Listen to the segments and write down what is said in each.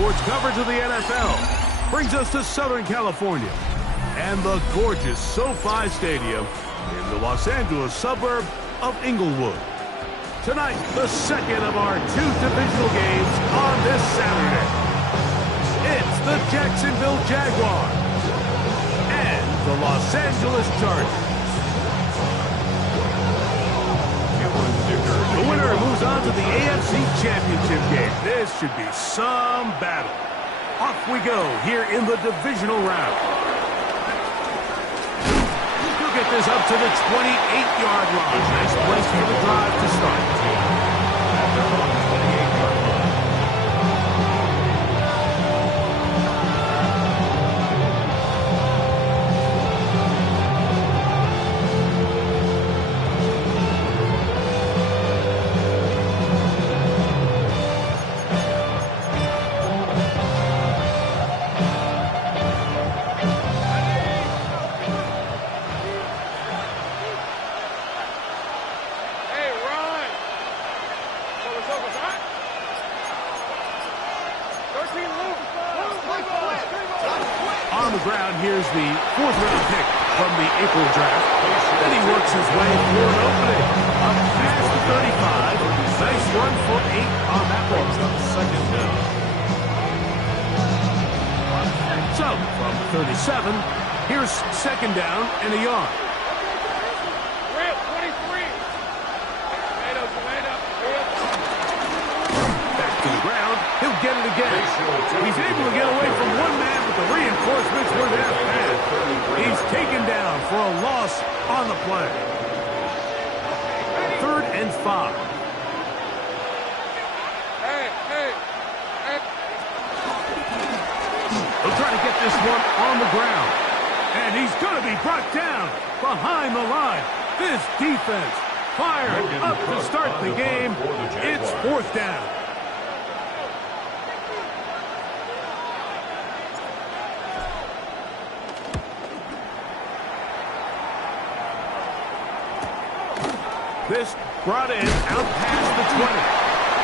sports coverage of the NFL brings us to Southern California and the gorgeous SoFi Stadium in the Los Angeles suburb of Inglewood. Tonight, the second of our 2 divisional games on this Saturday. It's the Jacksonville Jaguars and the Los Angeles Chargers. The winner moves on to the AFC Championship game. This should be some battle. Off we go here in the divisional round. He'll get this up to the 28-yard line. Nice place for the drive to start. On the ground, here's the 4th-round pick from the April draft. Then he works his way for an opening. Up past the 35. Nice run for 8 on that one. Second down. So, from 37, here's second down and a yard. Back to the ground. He'll get it again. He's able to get away from one man, but the reinforcements were there fast. He's taken down for a loss on the play. 3rd and 5. He'll try to get this one on the ground. And he's going to be brought down behind the line. This defense fired up to start the game. It's 4th down. This brought in out past the 20.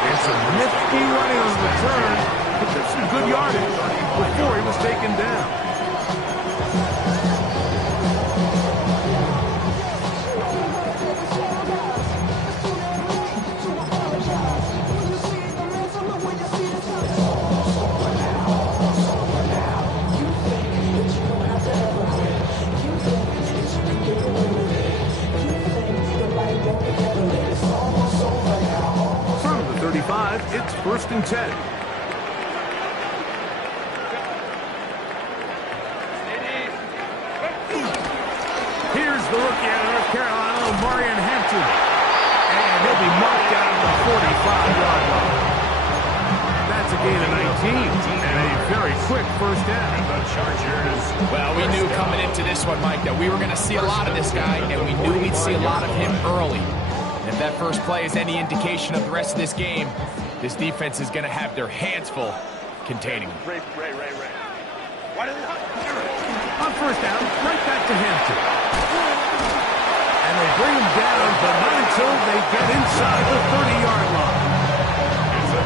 And some nifty running on the return. But there's some good yardage before he was taken down. It's 1st and 10. Here's the rookie out of North Carolina, Marion Hampton. And he'll be marked down at the 45-yard line. That's a gain of 19 and a very quick 1st down. The Chargers. Well, we knew coming into this one, Mike, that we were going to see a lot of this guy, and we knew we'd see a lot of him early. And if that first play is any indication of the rest of this game, this defense is going to have their hands full containing him. On 1st down, right back to Hampton. And they bring him down, but not until they get inside the 30-yard line.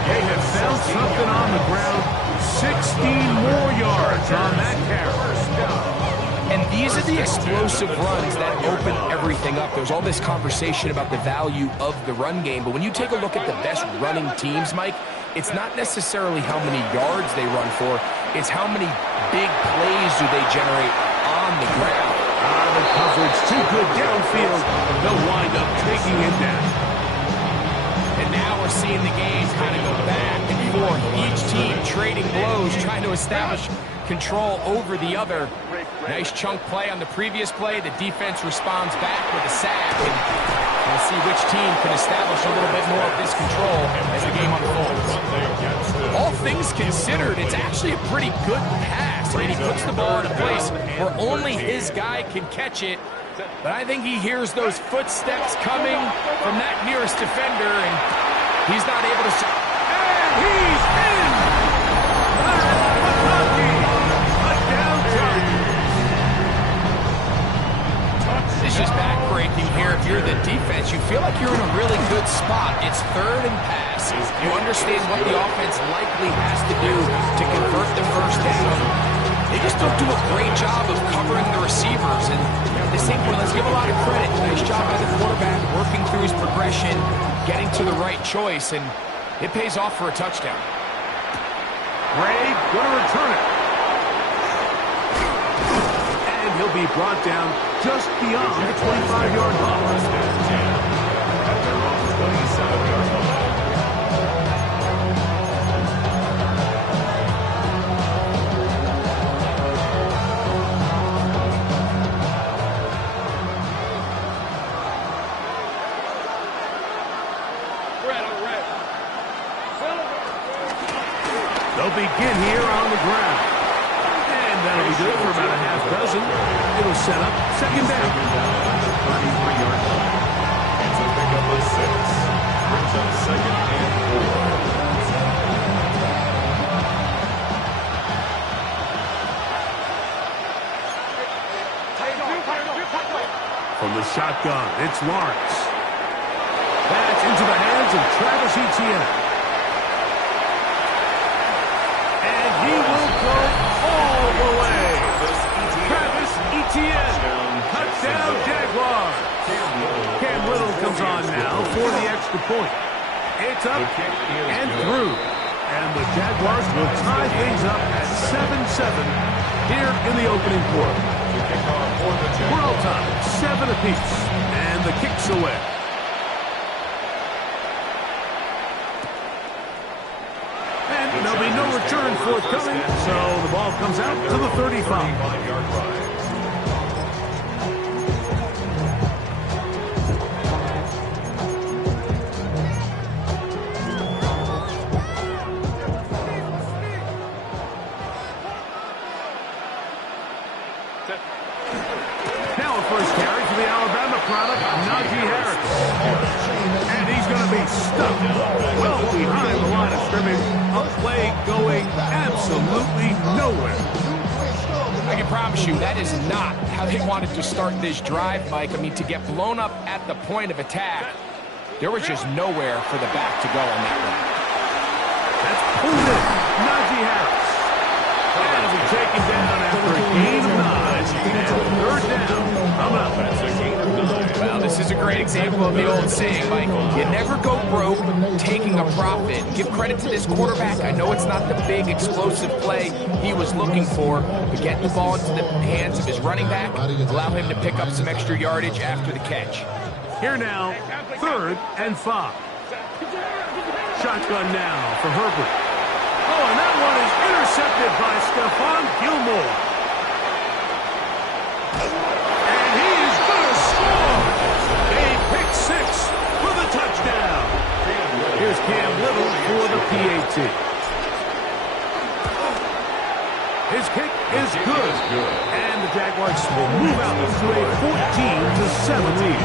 They have found something on the ground. 16 more yards on that carry. And these are the explosive runs that open everything up. There's all this conversation about the value of the run game, but when you take a look at the best running teams, Mike, it's not necessarily how many yards they run for, it's how many big plays do they generate on the ground. The coverage too good downfield. They'll wind up taking it down. And now we're seeing the game kind of go back and forth. Each team trading blows, trying to establish control over the other. Nice chunk play on the previous play. The defense responds back with a sack. And we'll see which team can establish a little bit more of this control as the game unfolds. All things considered, it's actually a pretty good pass. I mean, he puts the ball in a place where only his guy can catch it. But I think he hears those footsteps coming from that nearest defender, and he's not able to... And he's in! This is backbreaking here. If you're the defense, you feel like you're in a really good spot. It's 3rd and pass. You understand anticipated what the offense likely has to do to convert the first down. They just don't do a great job of covering the receivers. And at the same point, let's give a lot of credit. Nice job by the quarterback, working through his progression, getting to the right choice, and it pays off for a touchdown. Ray going to return it. And he'll be brought down just beyond the 25-yard line. They'll begin here on the ground. And that'll be good for about a half dozen. It'll set up second down. 33-yard line. It's a pickup of 6. Brings up second and 4. From the shotgun, it's Lawrence. That's into the hands of Travis Etienne. He will go all the way. Travis Etienne, touchdown Jaguars. Cam Little comes on now for the extra point. It's up and through. And the Jaguars will tie things up at 7-7 here in the opening quarter. We're all tied, 7 apiece. And the kick's away. And there'll be no return forthcoming, so the ball comes out to the 35-yard line. Now a first carry for the Alabama product, Najee Harris. And he's going to be stuck well behind the line of scrimmage. A play going absolutely nowhere. I can promise you that is not how they wanted to start this drive, Mike. I mean, to get blown up at the point of attack, there was just nowhere for the back to go on that one. That's pulled in. Najee Harris. And he'll be taken down after a gain of 9. And third down. I'm out. That's a gain of 9. Well, this is a great example of the old saying, Mike. You never go broke taking a profit. Give credit to this quarterback. I know it's not the big explosive play he was looking for, but get the ball into the hands of his running back, allow him to pick up some extra yardage after the catch. Here now, 3rd and 5. Shotgun now for Herbert. Oh, and that one is intercepted by Stephon Gilmore. And he is going to score. A pick 6 for the touchdown. Here's Cam Little for the PAT. His kick is good. And the Jaguars will move out to a 14-7 lead.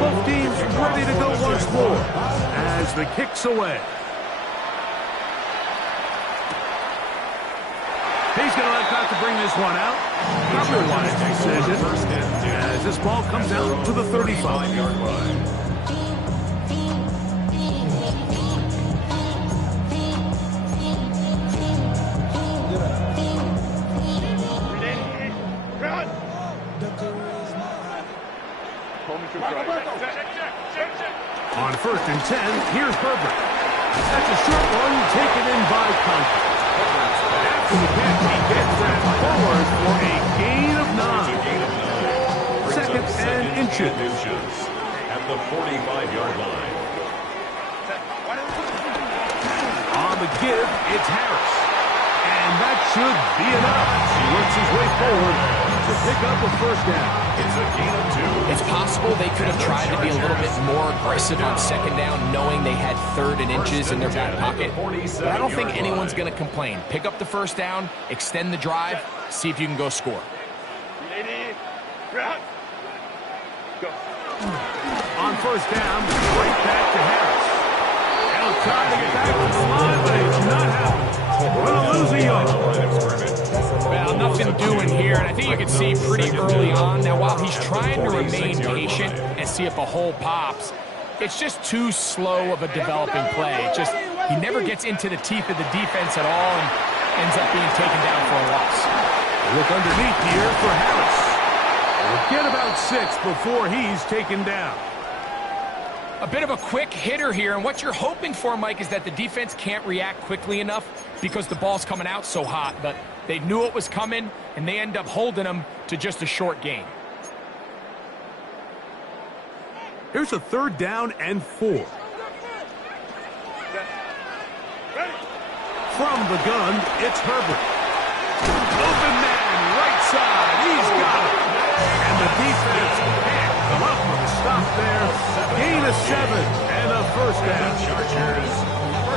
Both teams ready to go once more as the kick's away. He's going to let Cox to bring this one out. Probably a wise decision as this ball comes out to the 35-yard line. On 1st and 10, here's Herbert. That's a short one taken in by Conklin. After the catch, he gets that forward for a gain of 9. 2nd and inches. At the 45-yard line. On the give, it's Harris. And that should be enough. He works his way forward to pick up a first down. It's a gain of 2. It's possible they could have tried to be a little bit more aggressive on 2nd down, knowing they had 3rd and inches in their back pocket. But I don't think anyone's going to complain. Pick up the first down, extend the drive, see if you can go score. On 1st down, right back to Harris. And he'll try to get back to the line, but it's not happening. We're going to lose a yard. Well, nothing doing here, and I think you can see pretty early on. Now, while he's trying to remain patient and see if a hole pops. It's just too slow of a developing play. He never gets into the teeth of the defense at all and ends up being taken down for a loss. Look underneath here for Harris. We'll get about 6 before he's taken down. A bit of a quick hitter here, and what you're hoping for, Mike, is that the defense can't react quickly enough because the ball's coming out so hot, but they knew it was coming, and they end up holding them to just a short gain. Here's a 3rd down and 4. From the gun, it's Herbert. Open man, right side, he's got it. And the defense can't come up with a stop there. Gain of 7 and a 1st down.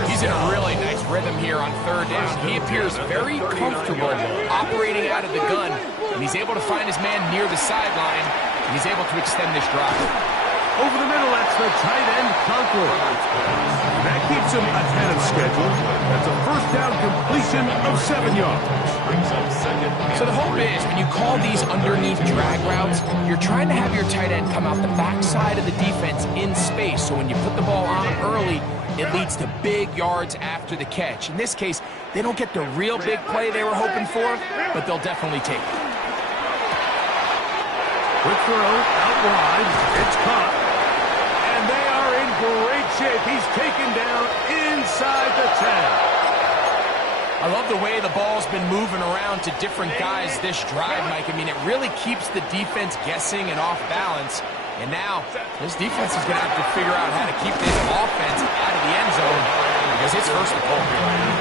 He's in a really nice rhythm here on 3rd down. He appears very comfortable operating out of the gun, and he's able to find his man near the sideline, and he's able to extend this drive. Over the middle, that's the tight end, Concord. That keeps him ahead of schedule. That's a 1st down completion of 7 yards. So the hope is, when you call these underneath drag routes, you're trying to have your tight end come out the backside of the defense in space. So when you put the ball on early, it leads to big yards after the catch. In this case, they don't get the real big play they were hoping for, but they'll definitely take it. Quick throw, out wide, it's caught. And they are in great shape. He's taken down inside the 10. I love the way the ball's been moving around to different guys this drive, Mike. I mean, it really keeps the defense guessing and off balance. And now, this defense is going to have to figure out how to keep this offense out of the end zone because it's 1st and goal.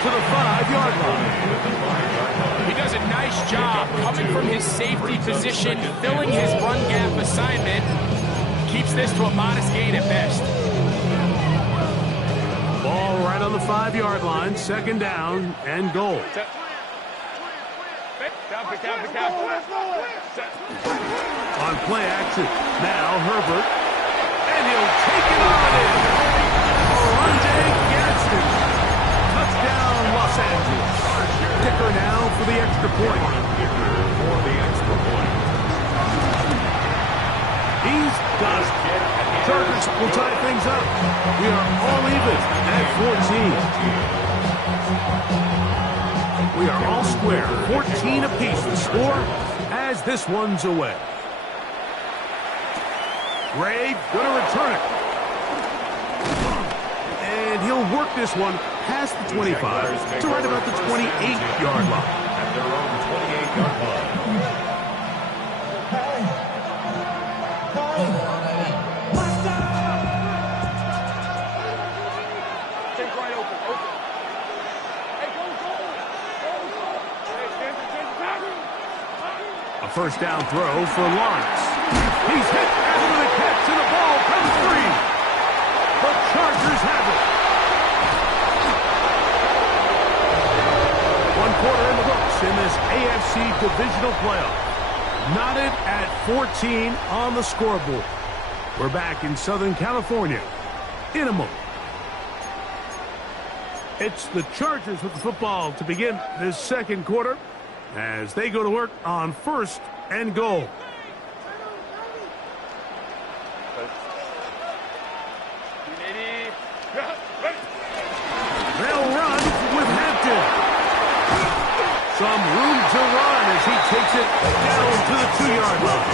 To the 5-yard line. He does a nice job coming from his safety position, filling his run gap assignment. Keeps this to a modest gain at best. Ball right on the 5-yard line, 2nd down and goal. On play action, now Herbert, and he'll take it on in. Orlando Gadsden. Touchdown, Los Angeles. Kicker now for the extra point. He's got it. Chargers will tie things up. We are all even at 14. We are all square. 14 apiece to score as this one's away. Ray going to return it. And he'll work this one past the 25 to right about the 28-yard line. At their own 28-yard line. A 1st down throw for Lawrence. He's hit after the catch, and the ball comes free. The Chargers have it. 1 quarter in the books in this AFC Divisional playoff. Knotted at 14 on the scoreboard. We're back in Southern California in a moment. It's the Chargers with the football to begin this 2nd quarter as they go to work on 1st and goal. They'll run with Hampton. Some room to run as he takes it down to the 2-yard line.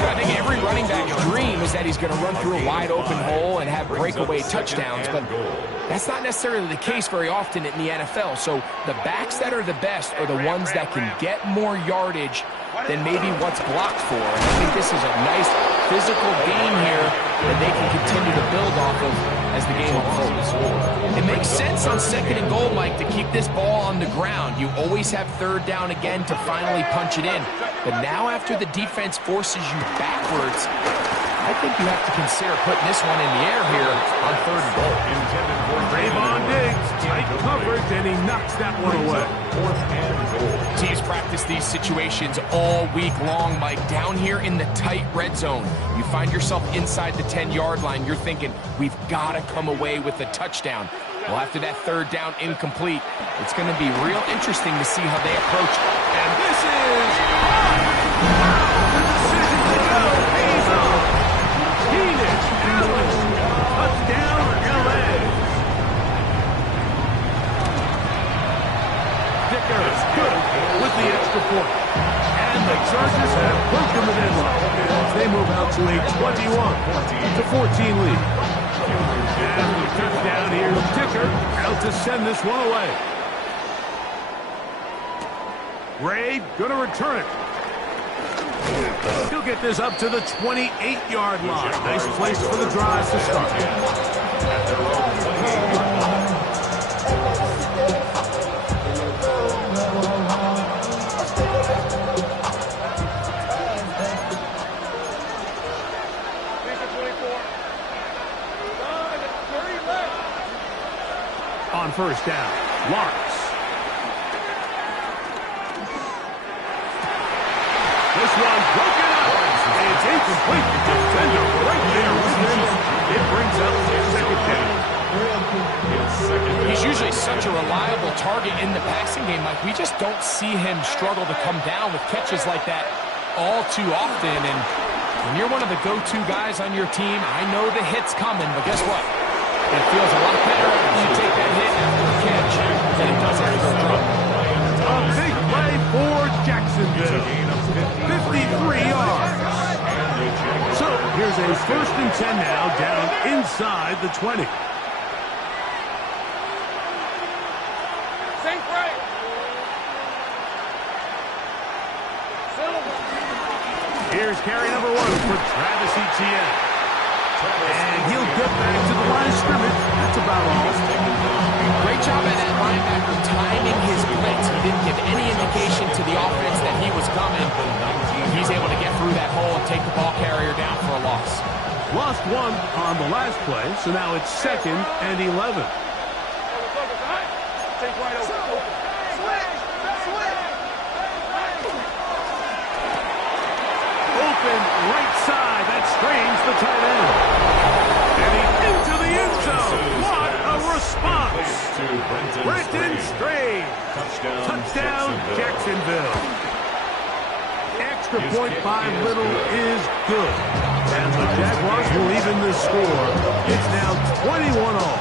I think every running back's dream is that he's going to run through a wide open hole and have breakaway touchdowns, but that's not necessarily the case very often in the NFL. So the backs that are the best are the ones that can get more yardage than maybe what's blocked for. And I think this is a nice physical gain here that they can continue to build off of as the game unfolds. It makes sense on 2nd and goal, Mike, to keep this ball on the ground. You always have 3rd down again to finally punch it in. But now after the defense forces you backwards, I think you have to consider putting this one in the air here on 3rd and goal. Trayvon Diggs, tight coverage, and he knocks that one away. Teams practice these situations all week long, Mike. Down here in the tight red zone, you find yourself inside the 10-yard line. You're thinking, we've got to come away with a touchdown. Well, after that 3rd down incomplete, it's going to be real interesting to see how they approach it. And this is the decision to go. He's on. It's a 14 lead. And the touchdown here, Ticker out to send this one away. Ray going to return it. He'll get this up to the 28-yard line. Nice place for the drive to start. On first down, Lawrence. This one broken up. And it's incomplete. The defender right there with him. It brings up second down. He's usually such a reliable target in the passing game. Like, we just don't see him struggle to come down with catches like that all too often. And when you're one of the go-to guys on your team, I know the hit's coming, but guess what? It feels a lot better after you take that hit after the catch than it does after a throw. A big play for Jacksonville. 53 yards. So here's a 1st and 10 now, down inside the 20. Here's carry number 1 for Travis Etienne. And he'll get back to the line of scrimmage. That's about all. Great job at that linebacker timing his blitz. He didn't give any indication to the offense that he was coming. He's able to get through that hole and take the ball carrier down for a loss. Lost 1 on the last play, so now it's 2nd and 11. Open right side. That strains the tight end. And he's into the end zone. What a response. Brenton Strange. Touchdown, Jacksonville. Extra point by Little is good. And the Jaguars will even the score. It's now 21-all.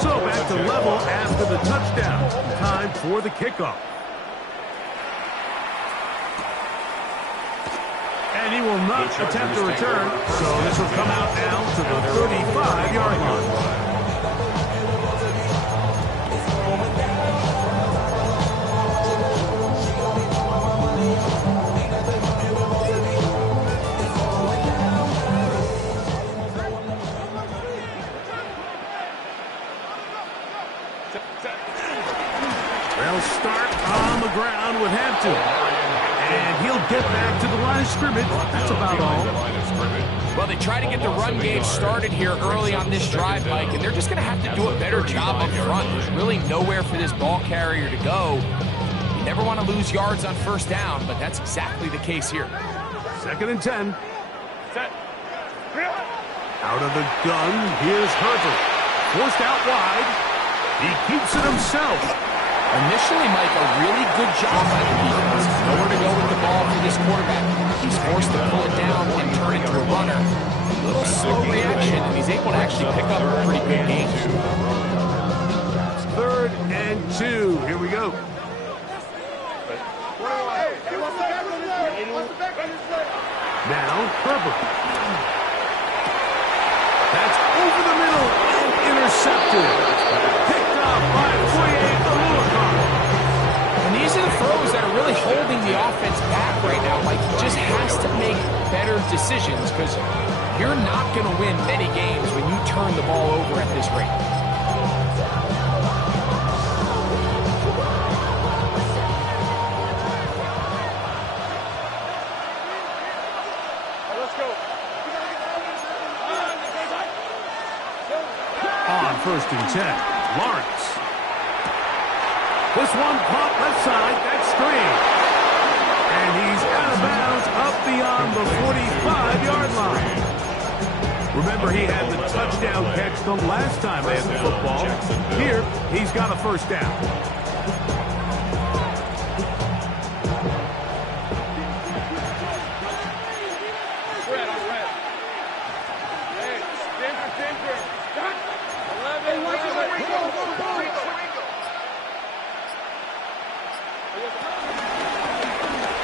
So back to level after the touchdown. Time for the kickoff. And he will not attempt a return, so this will come out now to the 35-yard line. They'll start on the ground with Hampton. And he'll get back to the line of scrimmage. That's about all. Well, they try to get the run game started here early on this drive, Mike, and they're just going to have to do a better job up front. There's really nowhere for this ball carrier to go. You never want to lose yards on first down, but that's exactly the case here. 2nd and 10. Out of the gun, here's Herbert. Forced out wide. He keeps it himself. Initially, Mike, a really good job by the defense. Nowhere to go with the ball for this quarterback. He's forced to pull it down and turn into a runner. A little slow reaction, and he's able to actually pick up a pretty good game. 3rd and 2. Here we go. Now, Herbert. That's over the middle and intercepted. Picked up by And these are the throws that are really holding the offense back right now. Like, he just has to make better decisions because you're not going to win many games when you turn the ball over at this rate. On 1st and 10, Lawrence. This one caught left side, that's screen. And he's out of bounds up beyond the 45-yard line. Remember, he had the touchdown catch the last time they had the football. Here, he's got a 1st down.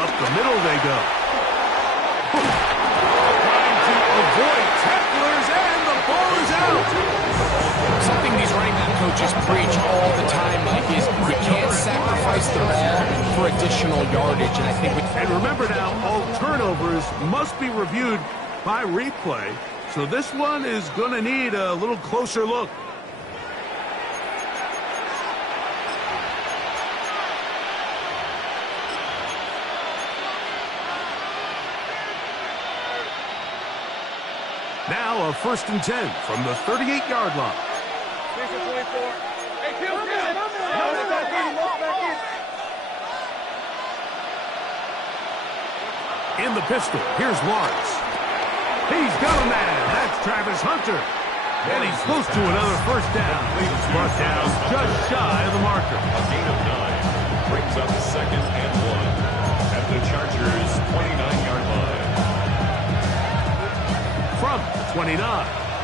Up the middle they go. Line coaches preach all the time, Mike, is you can't sacrifice the ball for additional yardage. And I think and remember now, all turnovers must be reviewed by replay. So this one is going to need a little closer look. Now a 1st and 10 from the 38-yard line. In the pistol, here's Lawrence. He's got a man. That's Travis Hunter. And he's close to another 1st down. Brought down just shy of the marker. A gain of 9 brings up 2nd and 1 at the Chargers' 29-yard line. From the 29,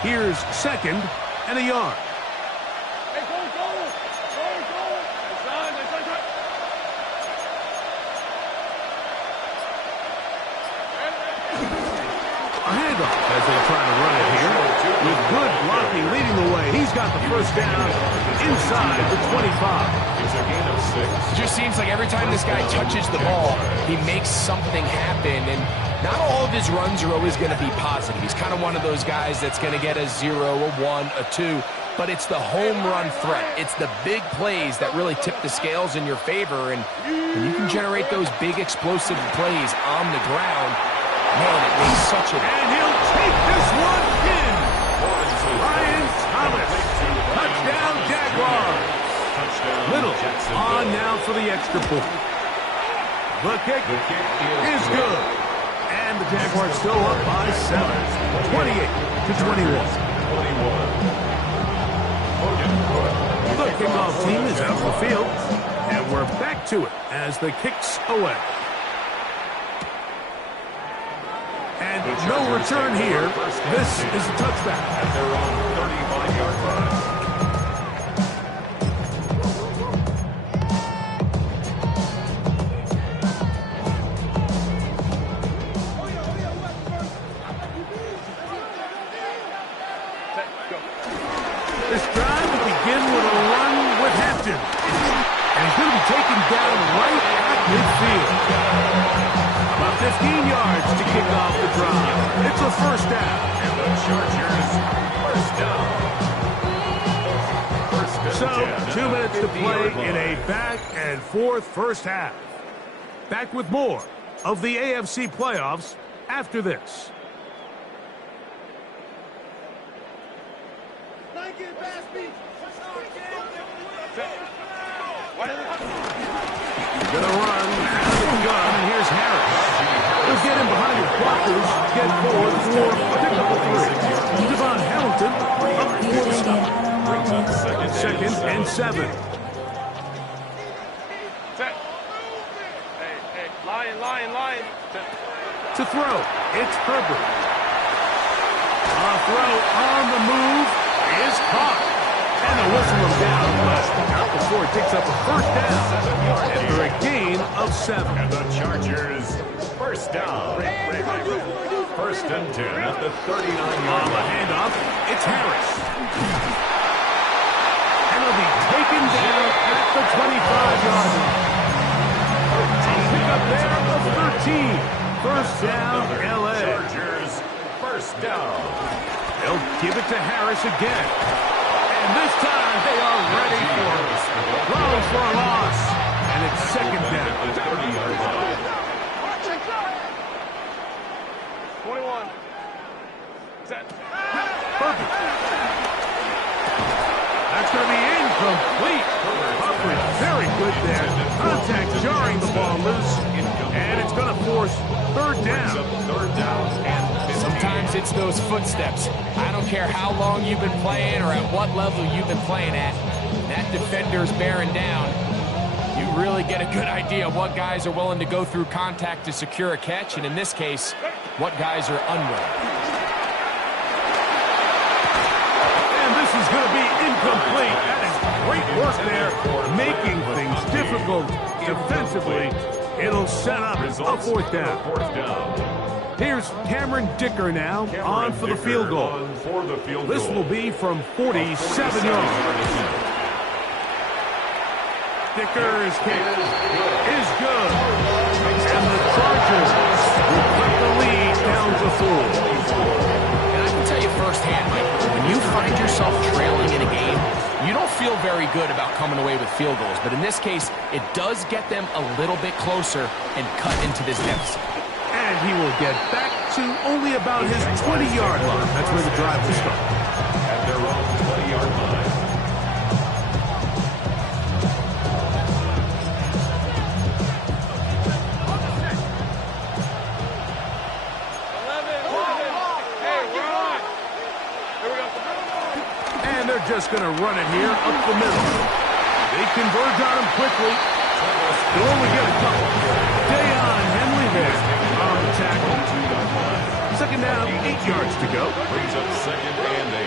here's 2nd and a yard. A handoff as they try to run it here. With good blocking leading the way, he's got the 1st down inside the 25. It's a gain of 6. it just seems like every time this guy touches the ball, he makes something happen. And not all of his runs are always going to be positive. He's kind of one of those guys that's going to get a 0, a 1, a 2. But it's the home run threat. It's the big plays that really tip the scales in your favor. And when you can generate those big explosive plays on the ground, man, it makes such a... And he'll take this one in. Ryan Thomas. Touchdown, Jaguars. Little on now for the extra point. The kick is good. And the Jaguars still up by 7. 28-21. The kickoff team is out of the field. And we're back to it as the kick's away. And no return here. This is a touchback. At their own 35-yard line. This drive will begin with a run with Hampton. And he's going to be taken down right at midfield. About 15 yards to kick off the drive. It's a 1st down. And the Chargers, 1st down. So, 2 minutes to play in a back-and-forth first half. Back with more of the AFC playoffs after this. Gonna run out of the gun, and here's Harris. He'll get in behind his blockers, get forward for a pickup of 3. Devon Hamilton up 4. 2nd and 7. Line. To throw, it's Herbert. A throw on the move is caught. And they'll whistle him down, but not before he picks up a 1st down. And for a gain of 7. And the Chargers, 1st down. 1st and 10 at the 39-yard On the line. handoff, it's Harris. And he'll be taken down at the 25-yard line. Pick up there of 13. 1st down, L.A. Chargers, 1st down. They'll give it to Harris again. And this time they are ready for it. Throws for a loss. And it's 2nd down. At the 30-yard line. 21. Set. Perfect. That's going to be incomplete. Coverage very good there. Contact jarring the ball loose. And it's going to force 3rd down. 3rd down and 15. Sometimes it's those footsteps. I don't care how long you've been playing or at what level you've been playing at. That defender's bearing down. You really get a good idea of what guys are willing to go through contact to secure a catch, and in this case, what guys are unwilling. And this is going to be incomplete. That is great work there, making things difficult defensively. It'll set up a 4th down. 4th down. Here's Cameron Dicker now on for the field goal. This will be from 47 yards. Dicker's kick is good. And the Chargers will cut the lead down to 4. And I can tell you firsthand, Mike, when you find yourself trailing in a game, you don't feel very good about coming away with field goals. But in this case, it does get them a little bit closer and cut into this deficit. And he will get back to only about his 20-yard line. That's where the drive will start. At their own 20-yard line. And they're just going to run it here up the middle. They converge on him quickly. They'll only get a couple. Dayon Henley there on the tackle. Second down, 8 yards to go. Brings up second and 8.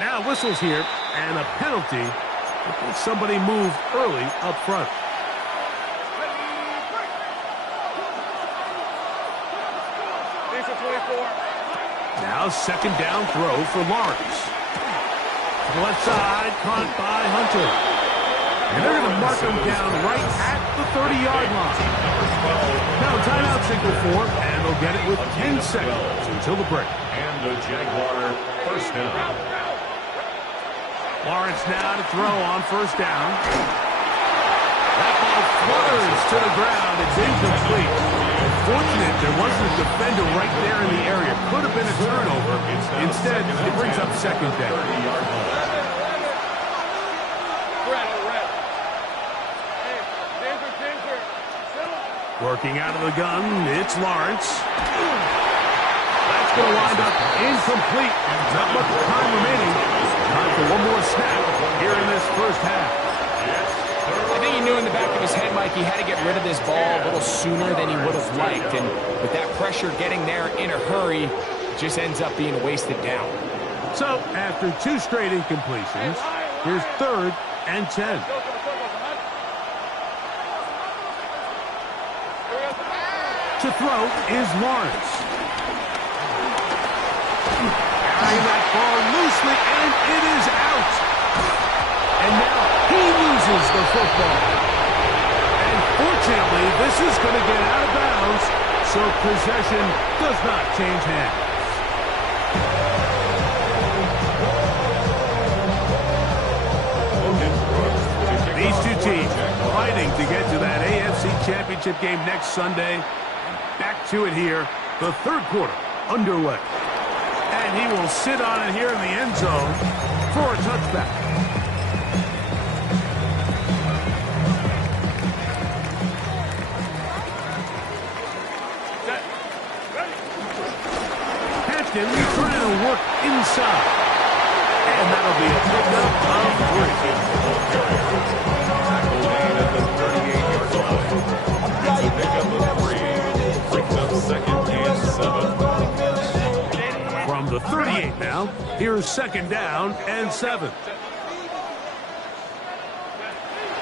Now whistles here and a penalty because somebody moved early up front. Now second down throw for Lawrence. To the left side, caught by Hunter. And they're going to mark him down right at the 30-yard line. Now timeout signal for, and they'll get it with 10 seconds until the break. And the Jaguar first down. Lawrence now to throw on first down. That ball flutters to the ground. It's incomplete. Fortunate there wasn't a defender right there in the area. Could have been a turnover. Instead, it brings up second down. Working out of the gun, it's Lawrence. That's going to wind up incomplete. Not much time remaining. Time for one more snap here in this first half. I think he knew in the back of his head, Mike, he had to get rid of this ball a little sooner than he would have liked. And with that pressure getting there in a hurry, it just ends up being a wasted down. So, after 2 straight incompletions, here's 3rd and 10. To throw is Lawrence. Carrying that ball loosely, and it is out. And now he loses the football. And fortunately, this is going to get out of bounds, so possession does not change hands. These two teams fighting to get to that AFC Championship game next Sunday. Back to it here, the 3rd quarter underway. And he will sit on it here in the end zone for a touchback. Hampton trying to work inside. And that'll be a pickup of 3. Second and 7. From the 38 now, here's second down and 7. To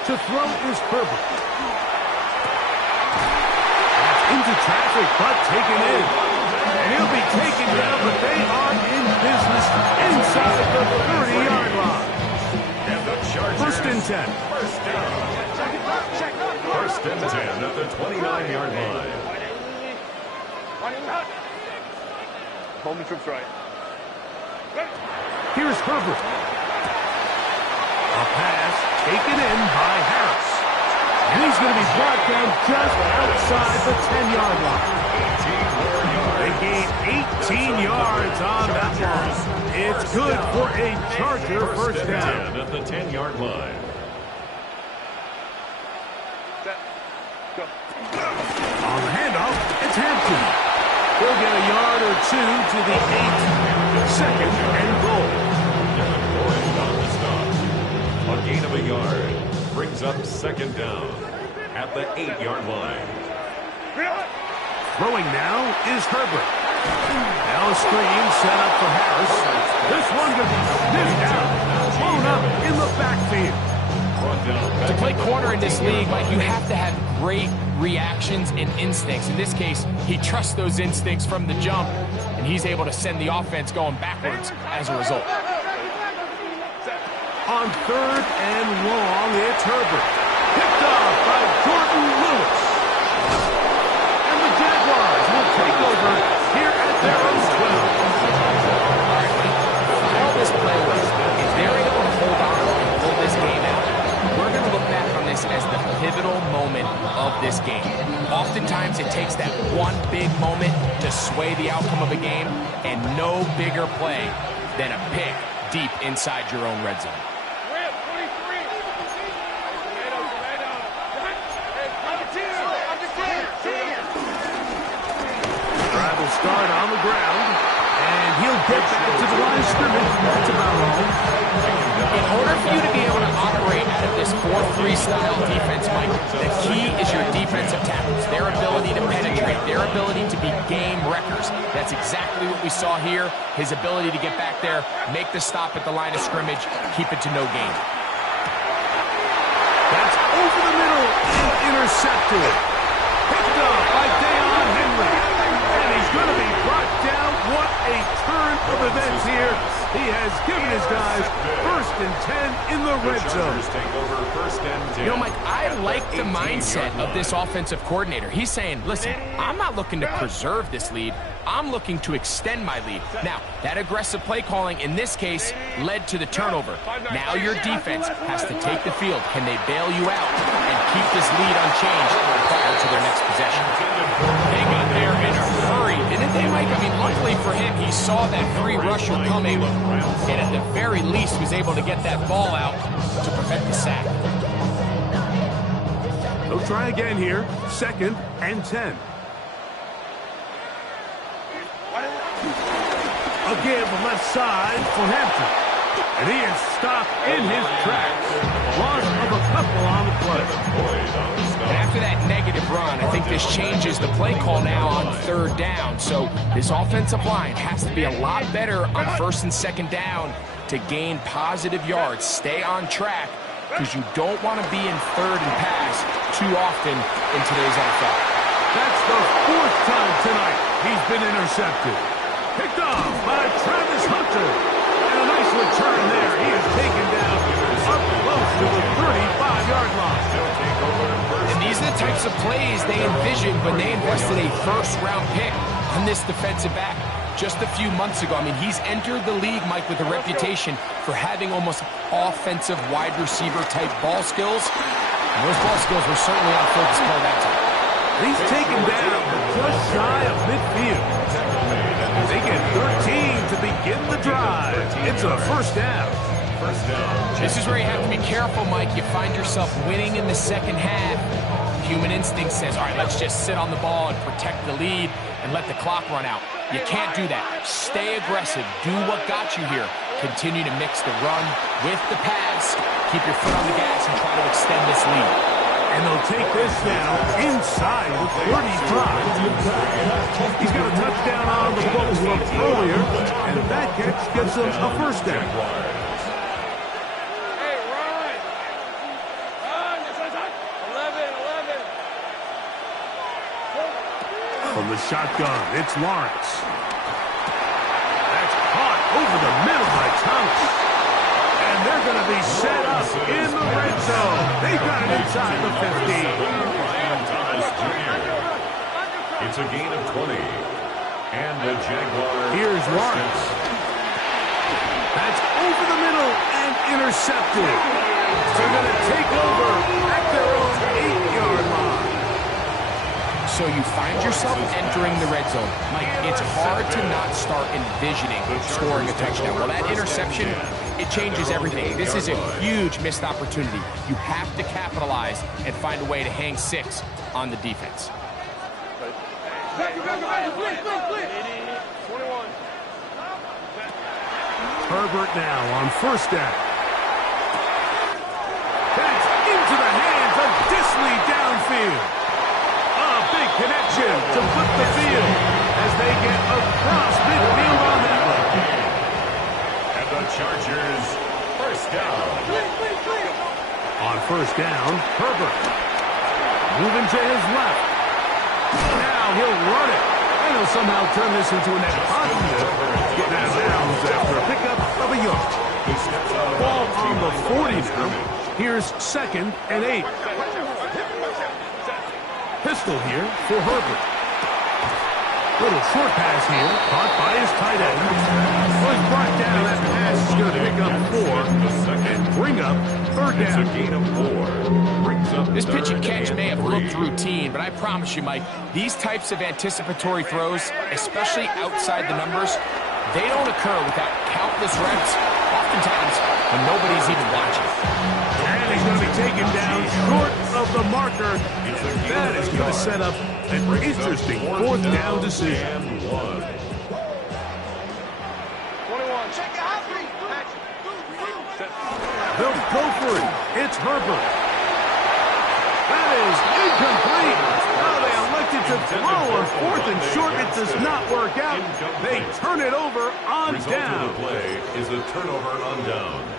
throw is Herbert. Into traffic, but taken in. And he'll be taken down, but they are in business inside the 30-yard line. And the Chargers. First and 10. First down. First and 10 at the 29-yard line. Home trips right. Here's Herbert. A pass taken in by Harris. And he's going to be brought down just outside the 10-yard line. They gain 18 yards on that ball. It's good for a Charger first down. At the 10-yard line. On the handoff, it's Hampton. He'll get a yard or 2 to the 8. Second and goal. On the stop. A gain of a yard. Brings up second down at the 8-yard line. Throwing now is Herbert. Now a screen set up for Harris. This one could be sniffed out, blown up in the backfield. To play corner in this league, Mike, you have to have great reactions and instincts. In this case, he trusts those instincts from the jump, and he's able to send the offense going backwards as a result. On 3rd and long, it's Herbert. Picked off by Jordan Lewis. And the Jaguars will take over here at their own 12. All right, Mike, how this play was, if they're able to hold on and pull this game out, we're going to look back on this as the pivotal moment of this game. Oftentimes, it takes that one big moment to sway the outcome of a game, and no bigger play than a pick deep inside your own red zone. Drive will start on the ground, and he'll get back to the line of scrimmage. That's about all. In order for you to be able to operate out of this 4-3 style defense, Mike, the key is your defensive tackles, their ability to penetrate, their ability to be game wreckers. That's exactly what we saw here, his ability to get back there, make the stop at the line of scrimmage, keep it to no gain. That's over the middle and intercepted. Picked up by Deion Henry. And he's going to be brought down. What a turn of events here. He has given his guys 1st and 10 in the red zone. You know, Mike, I like the mindset of this offensive coordinator. He's saying, listen, I'm not looking to preserve this lead. I'm looking to extend my lead. Now, that aggressive play calling in this case led to the turnover. Now your defense has to take the field. Can they bail you out and keep this lead unchanged prior to their next possession? They got there in a hurry, didn't they, Mike? I mean, luckily for him, he saw that free rusher coming, and at the very least was able to get that ball out to prevent the sack. They'll try again here. 2nd and 10. A give left side for Hampton. And he is stopped in his tracks. Loss of a couple on the play. And after that negative run, I think this changes the play call now on 3rd down. So this offensive line has to be a lot better on 1st and 2nd down to gain positive yards. Stay on track, because you don't want to be in 3rd and pass too often in today's NFL. That's the 4th time tonight he's been intercepted. Picked off by Travis Hunter. And a nice return there. He is taken down up close to the 35-yard line. And these are the types of plays they envisioned when they invested a 1st-round pick on this defensive back just a few months ago. I mean, he's entered the league, Mike, with a reputation for having almost offensive wide receiver type ball skills. And those ball skills were certainly on full display that time. He's taken down just shy of midfield. They get 13 to begin the drive. It's a 1st down. This is where you have to be careful, Mike. You find yourself winning in the 2nd half. Human instinct says, all right, let's just sit on the ball and protect the lead and let the clock run out. You can't do that. Stay aggressive. Do what got you here. Continue to mix the run with the pass. Keep your foot on the gas and try to extend this lead. And they'll take this now inside the 35. He's got a touchdown on the books from earlier, and that catch gets him a 1st down. Hey, Ryan! Ryan, 11. From the shotgun, it's Lawrence. That's caught over the middle by Thomas. And they're going to be set up in the red zone. They've got it inside the 15. It's a gain of 20. And the Jaguars. Here's Lawrence. That's over the middle and intercepted. They're going to take over at their own 8-yard line. So you find yourself entering the red zone. Mike, it's hard to not start envisioning scoring a touchdown. Well, that interception, it changes everything. This is a huge missed opportunity. You have to capitalize and find a way to hang 6 on the defense. Herbert now on 1st down. That's into the hands of Disley downfield. A big connection to flip the field as they get across midfield on that one. And the Chargers, first down. On first down, Herbert. Moving to his left. Now he'll run it. And he'll somehow turn this into a net positive. Getting out of bounds after a pickup of a yard. Ball on the 40 now. Here's 2nd and 8. Pistol here for Herbert. Little short pass here, caught by his tight end. Was brought down. That pass is going to pick up 4 and bring up 3rd down. It's a gain of 4. Brings up This pitch and 3rd catch and may have 3. looked routine, but I promise you, Mike, these types of anticipatory throws, especially outside the numbers, they don't occur without countless reps, oftentimes when nobody's even watching. And he's going to be taken down short of the marker. That is going to set up an interesting 4th down decision. And 1. 21. Check it out. They'll go for it. It's Herbert. That is incomplete. Now they elected to throw on 4th and short. It does not work out. They turn it over on Result down. of the play is a turnover on downs.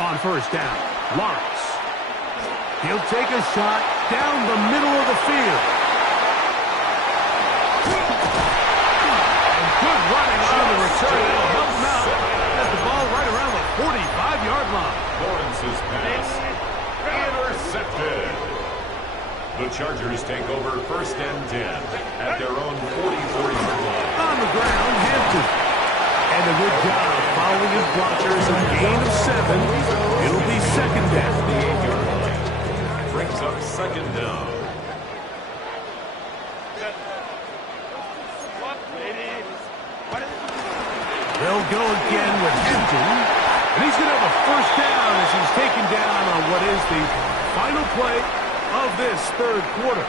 On first down, Lawrence. He'll take a shot down the middle of the field. And good running on the return. That'll help him out. Has the ball right around the 45-yard line. Lawrence's pass intercepted. The Chargers take over 1st and 10 at their own 44-yard line. On the ground, Hampton. And a good job following his blockers. A gain of 7. It'll be 2nd down. Brings up 2nd down. They'll go again with Hampton. And he's going to have a 1st down as he's taken down on what is the final play of this 3rd quarter.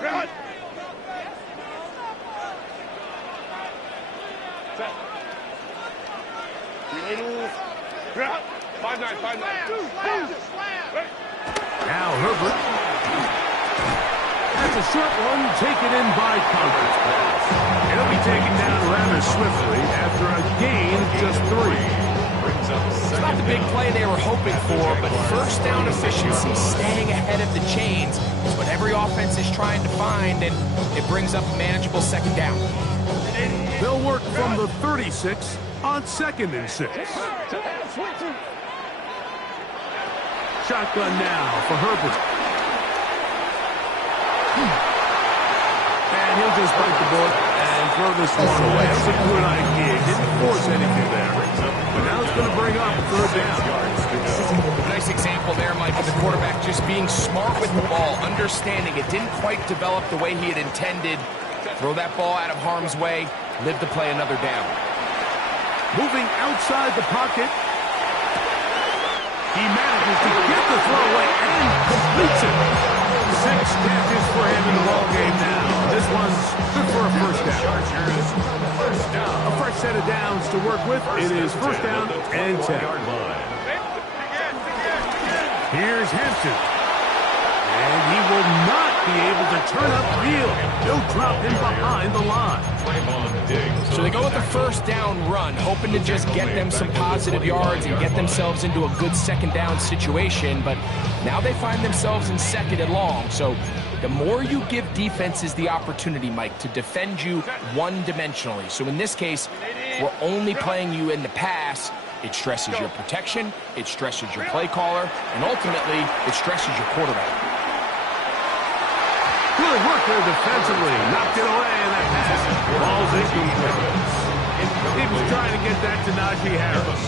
Ground. Set. 5-9, 5-9. Now Herbert. That's a short one taken in by Congress. It'll be taken down rather swiftly after a gain of just 3. It's not the big play they were hoping for, but first down efficiency, staying ahead of the chains, is what every offense is trying to find, and it brings up a manageable 2nd down. They'll work from the 36 on 2nd and 6. Shotgun now for Herbert. And he'll just bite the bullet and throw this one away. That's a good idea. Didn't force anything there. But now it's going to bring up 3rd down. Nice example there, Mike, of the quarterback just being smart with the ball, understanding it didn't quite develop the way he had intended. Throw that ball out of harm's way, live to play another down. Moving outside the pocket. He manages to get the throw away and completes it. 6 catches for him in the ball game now. This one's good for a 1st down. A fresh set of downs to work with. It is 1st down and 10. Here's Hampton. And he will not be able to turn up field. He'll drop him behind the line. So they go with the 1st down run, hoping to just get them some positive yards and get themselves into a good 2nd down situation, but now they find themselves in 2nd and long. So the more you give defenses the opportunity, Mike, to defend you one-dimensionally. So in this case, we're only playing you in the pass. It stresses your protection, it stresses your play caller, and ultimately, it stresses your quarterback. Good work there defensively. Knocked it away, and that pass ball's incomplete. He was trying to get that to Najee Harris.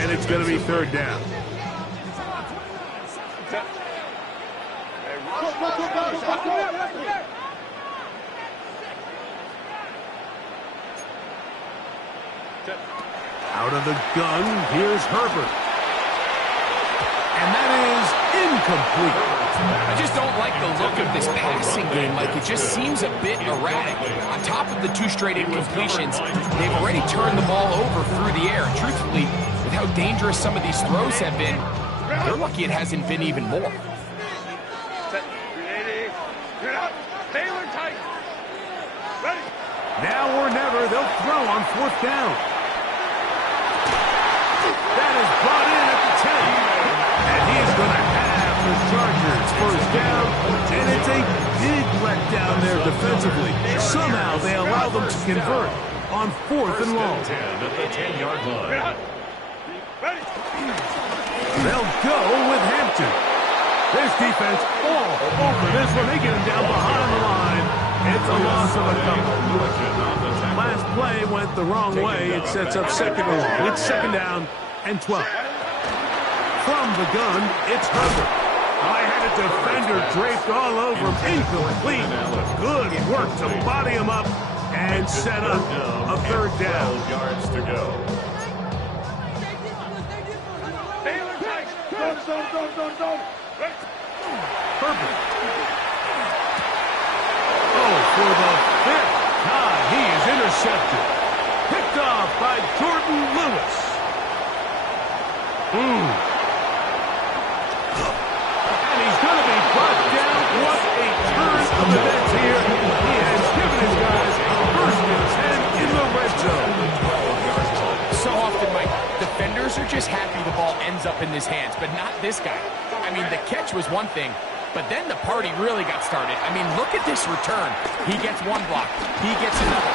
And it's going to be 3rd down. Out of the gun, here's Herbert. And that is incomplete. I just don't like the look of this passing game. Like, it just seems a bit erratic. On top of the 2 straight incompletions, they've already turned the ball over through the air. Truthfully, with how dangerous some of these throws have been, they're lucky it hasn't been even more. Now or never, they'll throw on 4th down. That is brought in at the 10. And he's going to have the Chargers 1st down. And it's a big letdown there defensively. Somehow they allow them to convert on 4th and long. 10 at the 10-yard line. They'll go with Hampton. This defense all over this one. They get him down behind the line. It's a loss of a couple. Last play went the wrong way. It sets up 2nd and long. It's 2nd down and 12. From the gun, it's Herbert. I had a defender draped all over him. Incomplete. Good work to body him up and set up a 3rd down. 12 yards to go. Herbert. For the 5th time, he is intercepted. Picked off by Jordan Lewis. And he's going to be brought down. What a turn of events here. He has given his guys a 1st and 10 in the red zone. So often, Mike, defenders are just happy the ball ends up in his hands, but not this guy. I mean, the catch was one thing, but then the party really got started. I mean, look at this return. He gets one block. He gets another.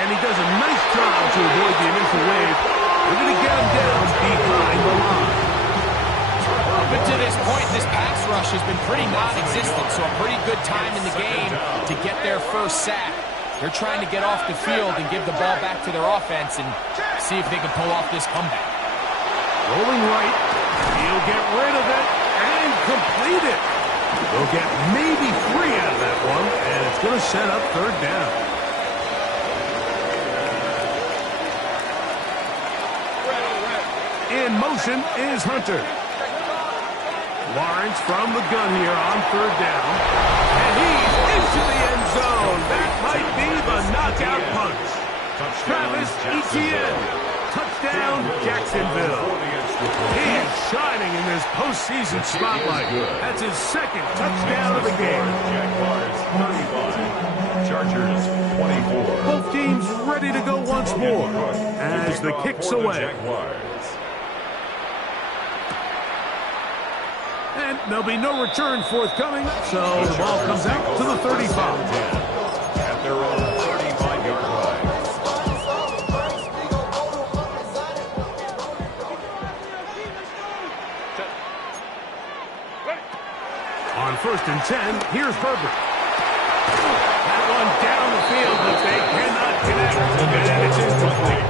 And he does a nice job to avoid the initial wave. We're going to get him down behind the line. But to this point, this pass rush has been pretty non-existent, so a pretty good time in the game to get their 1st sack. They're trying to get off the field and give the ball back to their offense and see if they can pull off this comeback. Rolling right. He'll get rid of it and complete it. They'll get maybe 3 out of that one, and it's going to set up 3rd down. In motion is Hunter. Lawrence from the gun here on 3rd down. And he's into the end zone. That might be the knockout punch. Travis Etienne. Touchdown, Jacksonville. He is shining in this postseason spotlight. That's his 2nd touchdown of the game. Jaguars 35, Chargers 24. Both teams ready to go once more as the kick's away. And there'll be no return forthcoming, so the ball comes out to the 35. At their own 35-yard line. On 1st and 10, here's Herbert. That one down the field, but they cannot connect. And it's incomplete.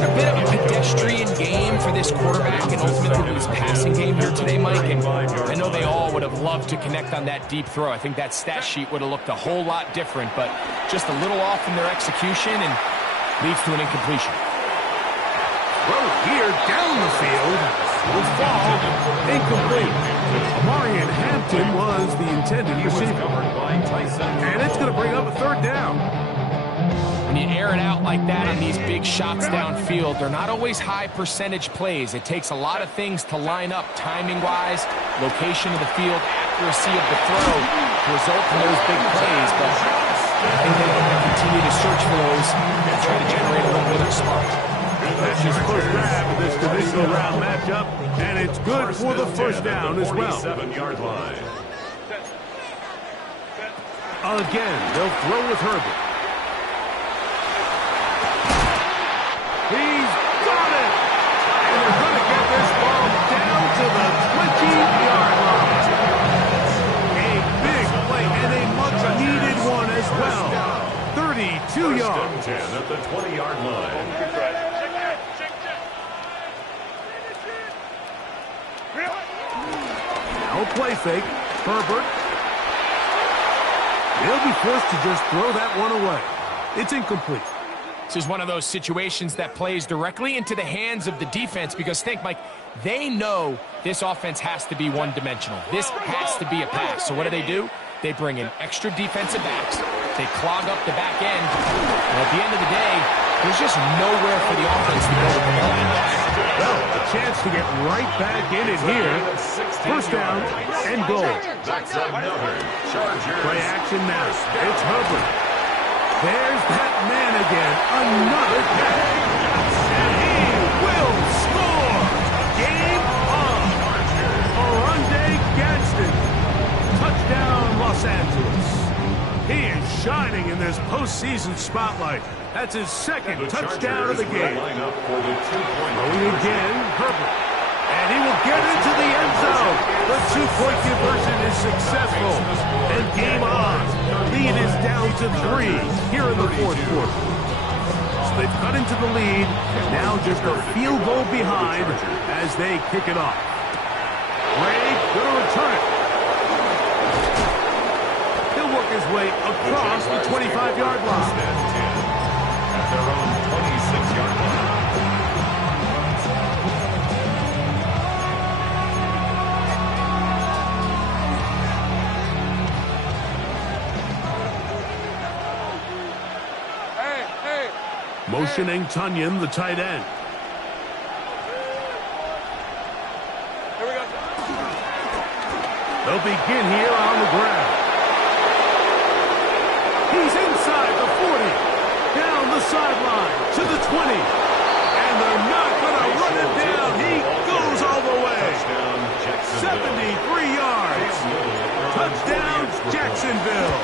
A bit of a pedestrian game for this quarterback and ultimately this passing game here today, Mike. And I know they all would have loved to connect on that deep throw. I think that stat sheet would have looked a whole lot different, but just a little off in their execution and leads to an incompletion. Throw here down the field will fall incomplete. Marion Hampton was the intended receiver. And it's going to bring up a 3rd down. When you air it out like that on these big shots downfield, they're not always high percentage plays. It takes a lot of things to line up timing-wise, location of the field, accuracy of the throw to result in those big plays. But I think they're going to continue to search for those and try to generate a little bit of spark. That's his first grab of this divisional round matchup, and it's good for the 1st down as well. 47-yard line. Again, they'll throw with Herbert. He's got it! And they're going to get this ball down to the 20-yard line. A big play and a much-needed one as well. 32 yards. 10 at the 20-yard line. No play fake. Herbert. He'll be forced to just throw that one away. It's incomplete. This is one of those situations that plays directly into the hands of the defense because think, Mike, they know This offense has to be one-dimensional. This has to be a pass. So what do? They bring in extra defensive backs. They clog up the back end. And at the end of the day, there's just nowhere for the offense to go with the ball. Well, a chance to get right back in it here. First down and goal. Play action now. It's Herbert. There's that man again. Another catch. And he will score. Game on. Oronde Gadsden. Touchdown, Los Angeles. He is shining in this postseason spotlight. That's his second touchdown of the game. Throwing again, Herbert. And he will get into the end zone. The two-point conversion is successful. And game on. Lead is down to 3 here in the fourth quarter. So they've cut into the lead. Now just a field goal behind as they kick it off. Ray going to return it. He'll work his way across the 25-yard line. At their own 26-yard line. Motioning Tunyon, the tight end. Here we go. They'll begin here on the ground. He's inside the 40. Down the sideline to the 20. And they're not going to run him down. He goes all the way. 73 yards. Touchdown, Jacksonville.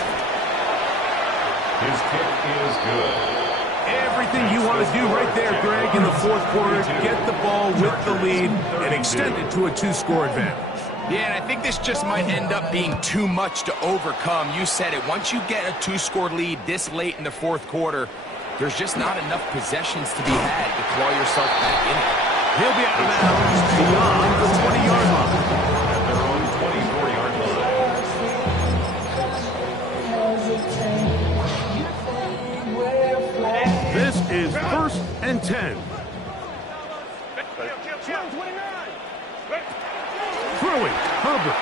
His kick is good. Everything you want to do right there, Greg, in the fourth quarter. Get the ball with the lead and extend it to a 2-score advantage. Yeah, and I think this just might end up being too much to overcome. You said it. Once you get a 2-score lead this late in the fourth quarter, there's just not enough possessions to be had to claw yourself back in it. He'll be out of bounds beyond the 20-yard line. At their own 24-yard line. This is 1st and 10. Throwing, Herbert.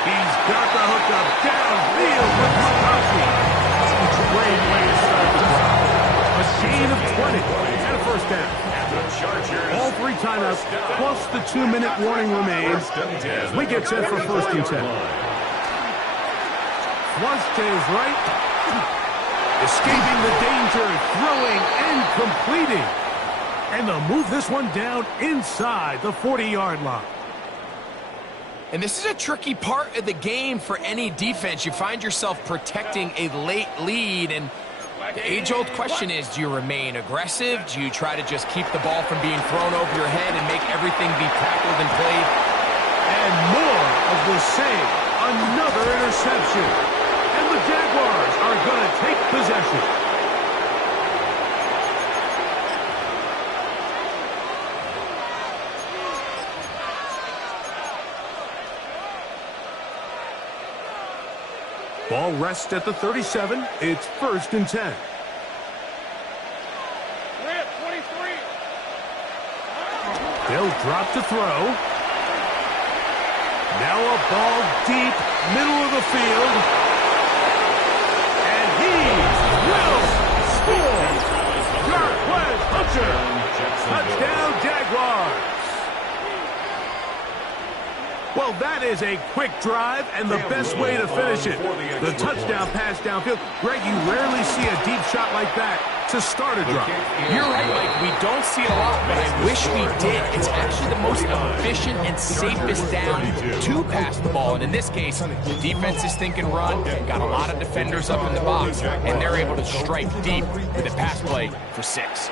He's got the hookup downfield with McCarthy. Great way to start the drive. A gain of 20 and a first down. All 3 timeouts plus the 2-minute warning remains as we get set for 1st and 10. Flush to his right. Escaping the danger, throwing and completing. And they'll move this one down inside the 40-yard line. And this is a tricky part of the game for any defense. You find yourself protecting a late lead, and the age-old question is, do you remain aggressive? Do you try to just keep the ball from being thrown over your head and make everything be tackled and played? And more of the same. Another interception. And the Jaguars are going to take possession. Ball rests at the 37. It's 1st and 10. They'll drop to throw. Now a ball deep, middle of the field. And he will score. Jarquez Hunter. Touchdown, Jaguars. Well, that is a quick drive and the best way to finish it. The touchdown pass downfield. Greg, you rarely see a deep shot like that to start a drive. You're right, Mike. We don't see a lot, but I wish we did. It's actually the most efficient and safest down to pass the ball. And in this case, the defense is thinking run, got a lot of defenders up in the box, and they're able to strike deep with a pass play for 6.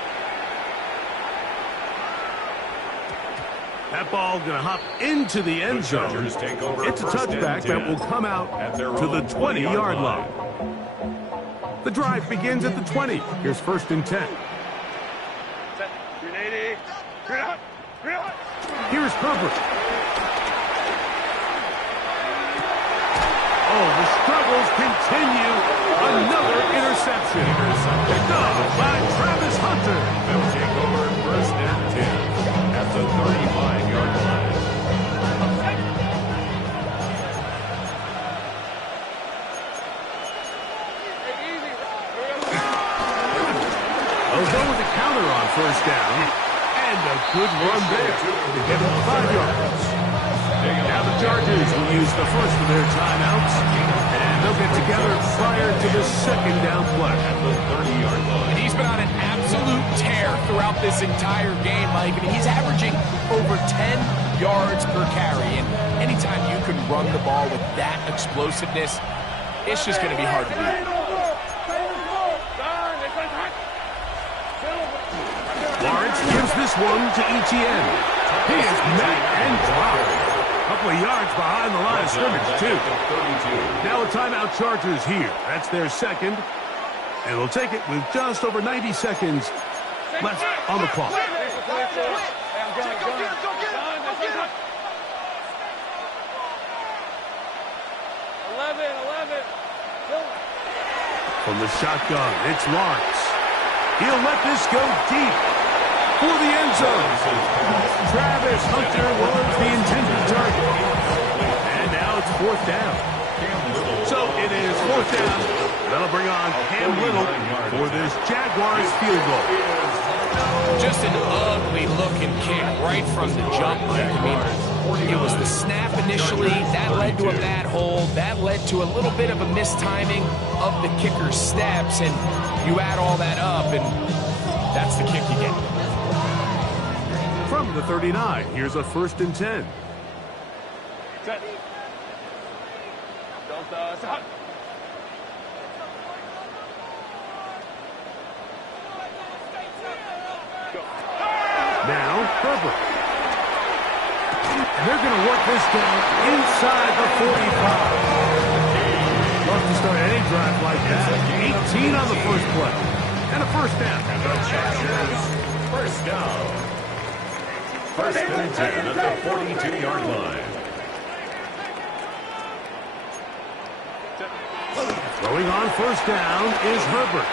That ball going to hop into the end zone. It's a touchback that will come out to the 20-yard line. The drive begins at the 20. Here's 1st and 10. Here's Herbert. Oh, the struggles continue. Another interception. Picked up by Travis Hunter. They'll take over 1st and 10 at the They'll go with a counter on first down. And a good run there to get them 5 yards. Now the Chargers will use the first of their timeouts. And they'll get together prior to the second down play. At the 30-yard line. And he's been on an absolute tear throughout this entire game, Mike. I mean, he's averaging over 10 yards per carry. And anytime you can run the ball with that explosiveness, it's just going to be hard to beat. Lawrence gives this one to Etienne. He is met and dropped. A couple of yards behind the line of scrimmage, too. Now a timeout Chargers here. That's their second. And they'll take it with just over 90 seconds left on the clock. From the shotgun, it's Lawrence. He'll let this go deep for the end zone. Travis Hunter was the intended target. And now it's 4th down. So it is 4th down. That'll bring on Cam Little for this Jaguars field goal. Just an ugly-looking kick right from the jump, Mike. I mean, it was the snap initially. That led to a bad hold. That led to a little bit of a mistiming of the kicker's steps. And you add all that up, and that's the kick you get. From the 39, here's a 1st and 10. Now, Herbert. And they're going to work this down inside the 45. Love to start any drive like that. 18 on the first play. And a 1st down. And the Chargers, 1st down. 1st and 10 at the 42-yard line. Throwing on 1st down is Herbert,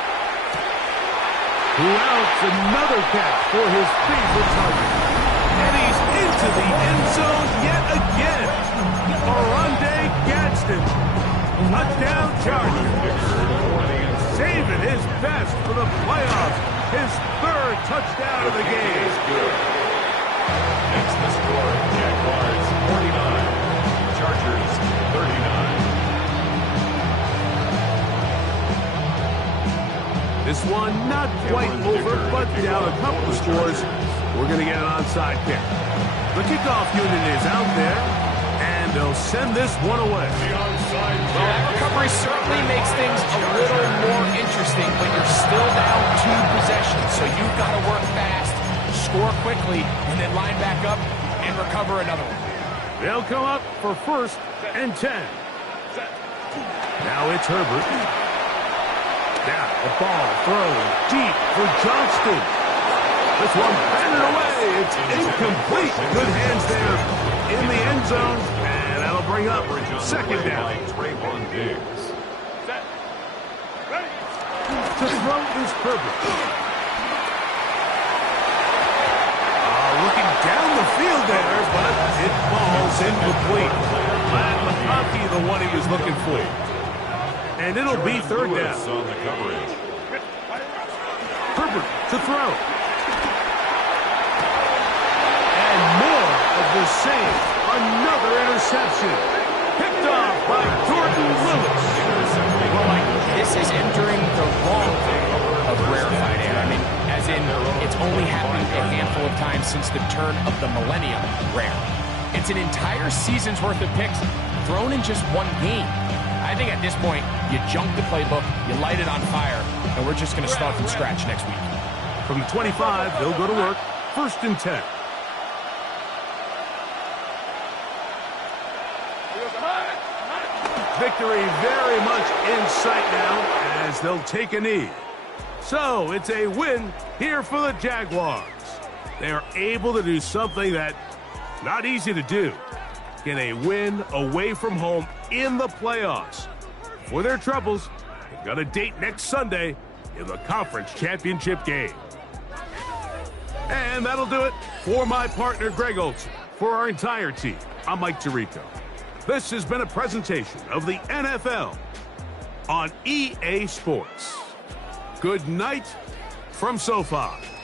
who outs another catch for his favorite target. And he's into the end zone yet again. Oronde Gadsden. Touchdown Chargers. Saving his best for the playoffs. His 3rd touchdown of the game. It's the score. Jaguars 49. Chargers 39. This one not quite over, but down a couple of scores. We're going to get an onside kick. The kickoff unit is out there, and they'll send this one away. Well, that recovery certainly makes things a little more interesting, but you're still down 2 possessions, so you've got to work fast, score quickly, and then line back up and recover another one. They'll come up for 1st and 10. Now it's Herbert. Now the ball thrown deep for Johnston. This one batted away. It's incomplete. Good hands there in the end zone. And that'll bring up 2nd down. To throw is Herbert. Looking down the field there, but it falls incomplete. Vlad McConkey, the one he was looking for. And it'll be 3rd down. On the coverage. Herbert to throw. And more of the same. Another interception. Picked off by Jordan Lewis. Well, Mike, this is entering the wrong thing of rarefied air. I mean, as in, it's only happened a handful of times since the turn of the millennium rare. It's an entire season's worth of picks thrown in just one game. I think at this point, you junk the playbook, you light it on fire, and we're just going to start from scratch next week. From the 25, they'll go to work. 1st and 10. Victory very much in sight now as they'll take a knee. So it's a win here for the Jaguars. They are able to do something that's not easy to do. Get a win away from home in the playoffs. For their troubles, they've got a date next Sunday in the conference championship game. And that'll do it for my partner, Greg Olson. For our entire team, I'm Mike Tirico. This has been a presentation of the NFL on EA Sports. Good night from SoFi.